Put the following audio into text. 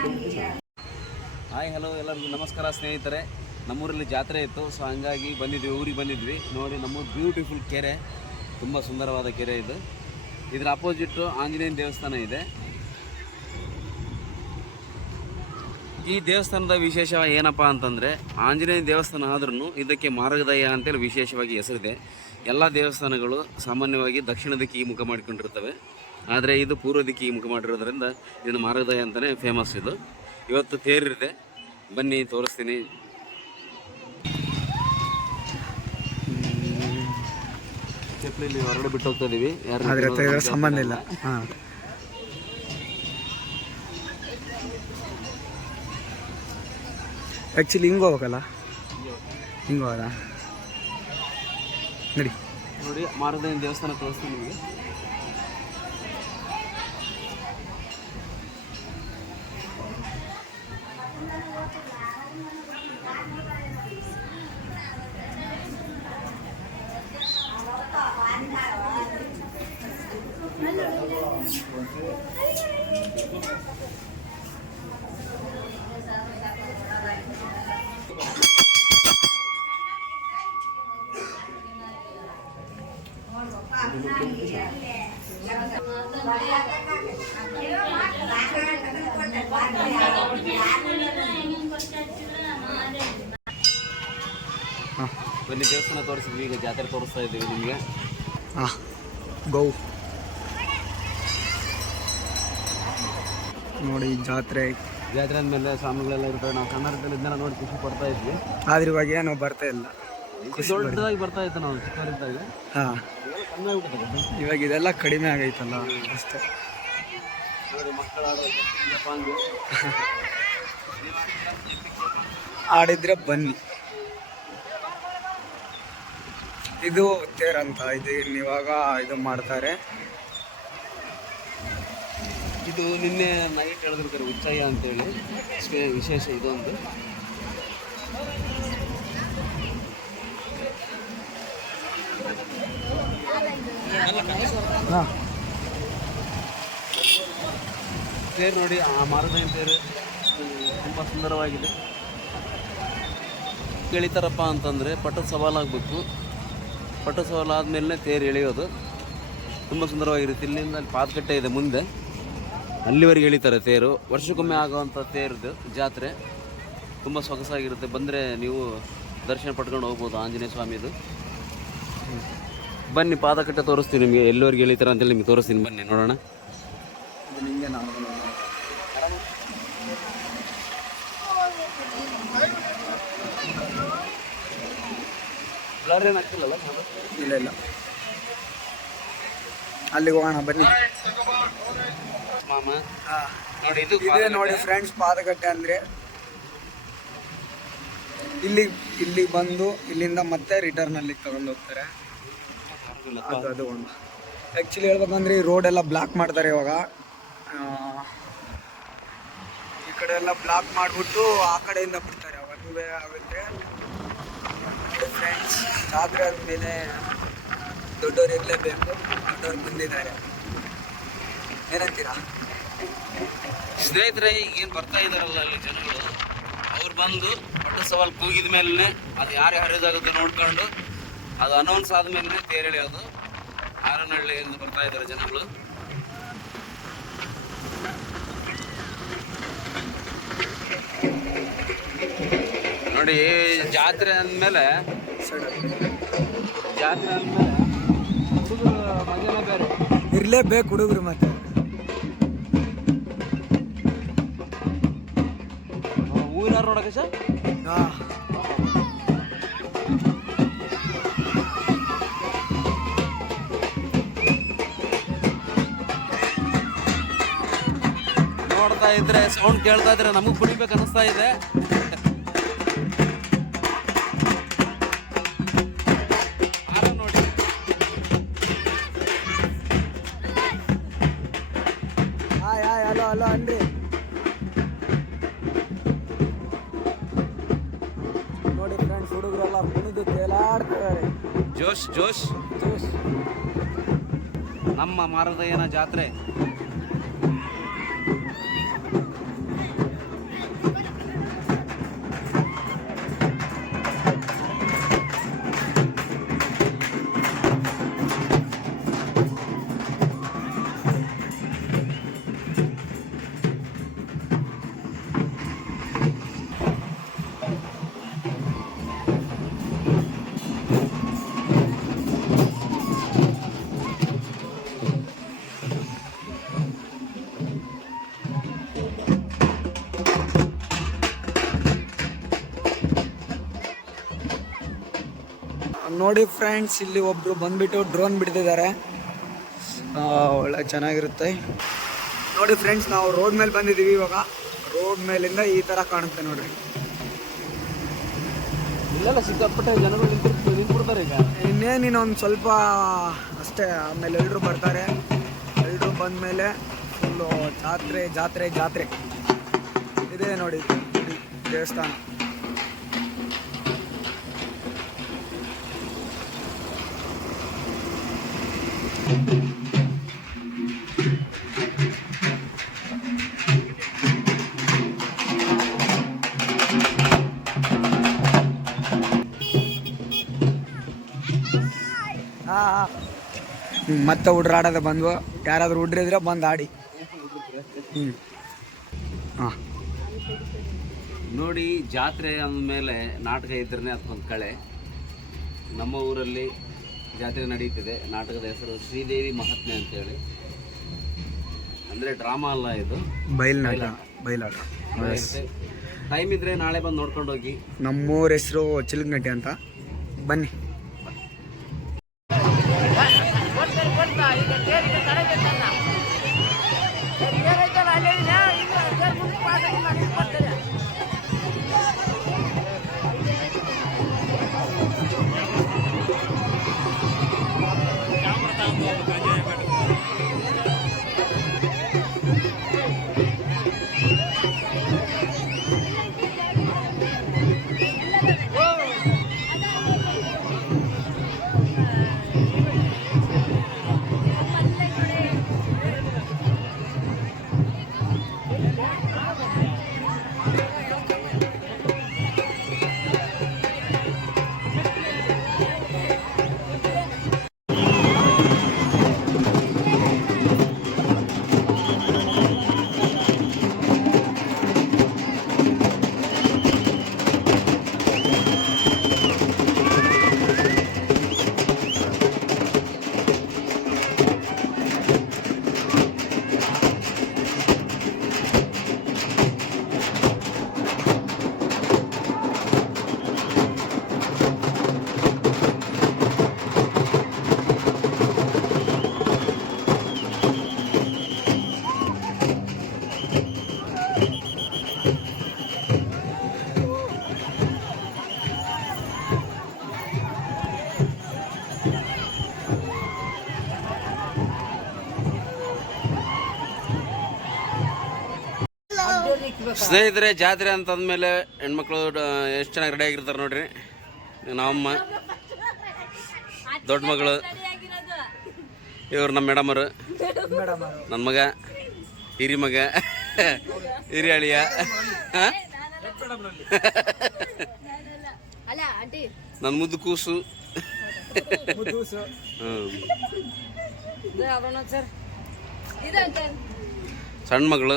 Hi hello ಎಲ್ಲರಿಗೂ ನಮಸ್ಕಾರ ಸ್ನೇಹಿತರೆ. ನಮ್ಮೂರಲ್ಲಿ ಜಾತ್ರೆ ಇತ್ತು ಸೊ ಹಂಗಾಗಿ ಬಂದಿದ್ವಿ, ಊರಿಗೆ ಬಂದಿದ್ವಿ. ನೋಡಿ, ನಮ್ಮ ಬ್ಯೂಟಿಫುಲ್ ಕೆರೆ. ತುಂಬ ಸುಂದರವಾದ ಕೆರೆ ಇದು. ಇದರ ಅಪೋಸಿಟ್ಟು ಆಂಜನೇಯನ ದೇವಸ್ಥಾನ ಇದೆ. ಈ ದೇವಸ್ಥಾನದ ವಿಶೇಷ ಏನಪ್ಪ ಅಂತಂದರೆ ಆಂಜನೇಯ ದೇವಸ್ಥಾನ ಆದ್ರೂ ಇದಕ್ಕೆ ಮಾರ್ಗದಯ ಅಂತೇಳಿ ವಿಶೇಷವಾಗಿ ಹೆಸರಿದೆ. ಎಲ್ಲ ದೇವಸ್ಥಾನಗಳು ಸಾಮಾನ್ಯವಾಗಿ ದಕ್ಷಿಣದಕ್ಕೆ ಈ ಮುಖ ಮಾಡಿಕೊಂಡಿರ್ತವೆ. ಆದರೆ ಇದು ಪೂರ್ವ ದಿಕ್ಕಿಗೆ ಮುಖ ಮಾಡಿರೋದ್ರಿಂದ ಇದನ್ನು ಮಾರ್ಗದಯ ಅಂತಲೇ ಫೇಮಸ್ ಇದು. ಇವತ್ತು ತೇರಿದೆ ಬನ್ನಿ ತೋರಿಸ್ತೀನಿ. ಚಪ್ಪಲಿಲಿ ಹೊರಗಡೆ ಬಿಟ್ಟು ಹೋಗ್ತಾ ಇದೀವಿ. ಯಾರು ಅದ್ರ ಸಂಬಂಧ ಇಲ್ಲ. ಹಾಂ. ಆ್ಯಕ್ಚುಲಿ ಹಿಂಗೆ ಹೋಗ್ಬೇಕಲ್ಲ? ಹಿಂಗೆ ನೋಡಿ ನಡಿ. ನೋಡಿ ಮಾರದ ದೇವಸ್ಥಾನ ತೋರಿಸ್ತೀನಿ ನಿಮಗೆ. ಬನ್ನಿ ದೇವಸ್ಥಾನ ತೋರಿಸಿದ್ವಿ ಈಗ ಜಾತ್ರೆ ತೋರಿಸ್ತಾ ಇದ್ದೀವಿ ನಿಮಗೆ. ಹಾಂ. ಗೌ. ನೋಡಿ ಜಾತ್ರೆ. ಜಾತ್ರೆ ಅಂದಮೇಲೆ ಸ್ವಾಮಿಗಳೆಲ್ಲ ಇರ್ತಾರೆ. ನಾವು ಕನ್ನಡದಲ್ಲಿ ಇದನ್ನೆಲ್ಲ ನೋಡಿ ಖುಷಿ ಪಡ್ತಾ ಇದ್ವಿ. ಆದ್ರೆ ಇವಾಗ ಏನೋ ಬರ್ತಾ ಇಲ್ಲ. ದೊಡ್ಡದಾಗಿ ಬರ್ತಾ ಇತ್ತು ನಾವು ಚಿಕ್ಕವರಿದ್ದಾಗ. ಹಾಂ. ಇವಾಗ ಇದೆಲ್ಲ ಕಡಿಮೆ ಆಗೈತಲ್ಲ, ಅಷ್ಟೇ. ಆಡಿದ್ರೆ ಬನ್ನಿ. ಇದು ತೇರಂತ ಇದು ಇಲ್ಲಿ ಇವಾಗ ಇದು ಮಾಡ್ತಾರೆ. ಇದು ನಿನ್ನೆ ನೈಟ್ ಹೇಳಿದ್ರು ಉಚ್ಚಯ್ಯ ಅಂತೇಳಿ. ವಿಶೇಷ ಇದೊಂದು ಹಾಂ. ತೇರು ನೋಡಿ, ಆ ಮರದ ತೇರು ತುಂಬ ಸುಂದರವಾಗಿದೆ. ಎಳಿತಾರಪ್ಪ ಅಂತಂದರೆ ಪಟ್ಟದ ಸವಾಲಾಗಬೇಕು. ಪಟ್ಟದ ಸವಾಲು ಆದಮೇಲೆ ತೇರು ಎಳೆಯೋದು ತುಂಬ ಸುಂದರವಾಗಿರುತ್ತೆ. ಇಲ್ಲಿಂದ ಅಲ್ಲಿ ಪಾದಕಟ್ಟೆ ಇದೆ ಮುಂದೆ. ಅಲ್ಲಿವರೆಗೆ ಎಳಿತಾರೆ ತೇರು. ವರ್ಷಕ್ಕೊಮ್ಮೆ ಆಗುವಂಥ ತೇರದು ಜಾತ್ರೆ ತುಂಬ ಸೊಗಸಾಗಿರುತ್ತೆ. ಬಂದರೆ ನೀವು ದರ್ಶನ ಪಡ್ಕೊಂಡು ಹೋಗ್ಬೋದು ಆಂಜನೇಯ ಸ್ವಾಮಿದು. ಬನ್ನಿ ಪಾದಕಟ್ಟೆ ತೋರಿಸ್ತೀನಿ ನಿಮಗೆ. ಎಲ್ಲಿವರೆಗೆ ಅಂತ ಅಂತೇಳಿ ನಿಮಗೆ ತೋರಿಸ್ತೀನಿ. ಬನ್ನಿ ನೋಡೋಣ. ಇಲ್ಲ ಇಲ್ಲ. ಅಲ್ಲಿಗೆ ಹೋಗೋಣ ಬನ್ನಿ. ನೋಡಿ ಇದು ಇದೇ ನೋಡಿ ಫ್ರೆಂಡ್ಸ್ ಪಾದಗಟ್ಟೆ ಅಂದರೆ. ಇಲ್ಲಿ ಇಲ್ಲಿ ಬಂದು ಇಲ್ಲಿಂದ ಮತ್ತೆ ರಿಟರ್ನ್ ಅಲ್ಲಿ ತಗೊಂಡು ಹೋಗ್ತಾರೆ. ಅದು ಅದು ಒಂದು. ಆ್ಯಕ್ಚುಲಿ ಹೇಳ್ಬೇಕಂದ್ರೆ ಈ ರೋಡ್ ಎಲ್ಲ ಬ್ಲಾಕ್ ಮಾಡ್ತಾರೆ ಇವಾಗ. ಈ ಕಡೆ ಎಲ್ಲ ಬ್ಲಾಕ್ ಮಾಡಿಬಿಟ್ಟು ಆ ಕಡೆಯಿಂದ ಬಿಡ್ತಾರೆ. ಅವಾಗ ಆಗುತ್ತೆ. ಫ್ರೆಂಡ್ಸ್ ಜಾತ್ರೆ ಆದಮೇಲೆ ದೊಡ್ಡವ್ರು ಇರಲೇಬೇಕು. ದೊಡ್ಡವ್ರು ಬಂದಿದ್ದಾರೆ. ಏನಂತೀರಾ? ಸ್ನೇಹಿತರೆ ಈಗ ಏನು ಬರ್ತಾ ಇದಾರಲ್ಲ ಅಲ್ಲಿ ಜನಗಳು? ಅವ್ರು ಬಂದು ಪಟ್ಟು ಸವಾಲ್ ಕೂಗಿದ ಮೇಲೆ ಅದು ಯಾರು ಹರಿದಾಗುತ್ತೆ ನೋಡ್ಕೊಂಡು ಅದು ಅನೌನ್ಸ್ ಆದ್ಮೇಲೆ ತೇರು ಎಳೆಯೋದು. ಆರನಹಳ್ಳಿಯಿಂದ ಬರ್ತಾ ಇದ್ದಾರೆ ಜನಗಳು. ನೋಡಿ ಜಾತ್ರೆ ಅಂದಮೇಲೆ ಜಾತ್ರೆ ಅಂದಮೇಲೆ ಹುಡುಗರು ಮಜಾನೇ ಬೇರೆ. ಇರಲೇಬೇಕು ಹುಡುಗರು ಮತ್ತೆ. ಊರಾರು ನೋಡಕ್ಕೆ ಸರ್? ಹಾಂ. ಇದ್ರೆ ಸೌಂಡ್ ಕೇಳ್ತಾ ಇದ್ರೆ ನಮಗ್ ಕುಡಿಬೇಕು ಅನಿಸ್ತಾ ಇದೆ. ಹಲೋ ಹಲೋ ಅನ್ರಿ ನೋಡಿ ಫ್ರೆಂಡ್ಸ್ ಹುಡುಗರೆಲ್ಲ ಕುಣಿದು ತೇಲಾಡ್ತಿದ್ದಾರೆ ಜೋಶ್ ಜೋಶ್. ಜೋಶ್. ನಮ್ಮ ಮಾರದಯ್ಯನ ಜಾತ್ರೆ. ನೋಡಿ ಫ್ರೆಂಡ್ಸ್ ಇಲ್ಲಿ ಒಬ್ರು ಬಂದ್ಬಿಟ್ಟು ಡ್ರೋನ್ ಬಿಡ್ತಿದ್ದಾರೆ. ಒಳ್ಳೆ ಚೆನ್ನಾಗಿರುತ್ತೆ. ನೋಡಿ ಫ್ರೆಂಡ್ಸ್ ನಾವು ರೋಡ್ ಮೇಲೆ ಬಂದಿದ್ದೀವಿ ಇವಾಗ. ರೋಡ್ ಮೇಲಿಂದ ಈ ಥರ ಕಾಣುತ್ತೆ ನೋಡ್ರಿ. ಇಲ್ಲೆಲ್ಲ ಸಿಕ್ಕಾಪಟ್ಟೆ ಜನಗಳು ನಿಂತಿರ್ತಾರೆ ಈಗ. ಇನ್ನೇನು ಇನ್ನೊಂದು ಸ್ವಲ್ಪ ಅಷ್ಟೇ ಆಮೇಲೆ ಎಲ್ಲರೂ ಬರ್ತಾರೆ. ಎಲ್ಲರೂ ಬಂದಮೇಲೆ ಫುಲ್ಲು ಜಾತ್ರೆ ಜಾತ್ರೆ ಜಾತ್ರೆ. ಇದೆ ನೋಡಿ ದೇವಸ್ಥಾನ. ಮತ್ತೆ ಹುಡ್ರು ಆಡೋದು ಬಂದ್ವು. ಯಾರಾದರೂ ಹುಡ್ರಿದ್ರೆ ಬಂದು ಆಡಿ. ನೋಡಿ, ಜಾತ್ರೆ ಅಂದಮೇಲೆ ನಾಟಕ ಇದ್ರೇ ಅದಕ್ಕೊಂದು ಕಳೆ. ನಮ್ಮ ಊರಲ್ಲಿ ಜಾತ್ರೆ ನಡೀತಿದೆ ನಾಟಕದ ಹೆಸರು ಶ್ರೀದೇವಿ ಮಹಾತ್ಮೆ ಅಂತೇಳಿ. ಅಂದ್ರೆ ಡ್ರಾಮಾ ಅಲ್ಲ ಇದು. ಬಯಲ್ನಾಟ ಬಯಲಾಟ ಟೈಮ್ ಇದ್ರೆ ನಾಳೆ ಬಂದು ನೋಡ್ಕೊಂಡು ಹೋಗಿ. ನಮ್ಮೂರ ಹೆಸರು ಚಿಲ್ಗಂಟಿ ಅಂತ. ಬನ್ನಿ. ಸ್ನೇಹಿತರೆ ಜಾತ್ರೆ ಅಂತಂದ್ಮೇಲೆ ಹೆಣ್ಮಕ್ಳು ಎಷ್ಟು ಚೆನ್ನಾಗಿ ರೆಡಿ ಆಗಿರ್ತಾರೆ ನೋಡ್ರಿ. ನಮ್ಮಮ್ಮ ದೊಡ್ಡ ಮಗಳು ಇವ್ರು ನಮ್ಮ ಮೇಡಮರು ಮೇಡಮ್ ನನ್ನ ಮಗ ಹಿರಿ ಮಗ ಹಿರಿ ಅಳಿಯ ನನ್ನ ಮುದ್ದು ಕೂಸು. ಹ್ಮ್. ಸಣ್ಣ ಮಗಳು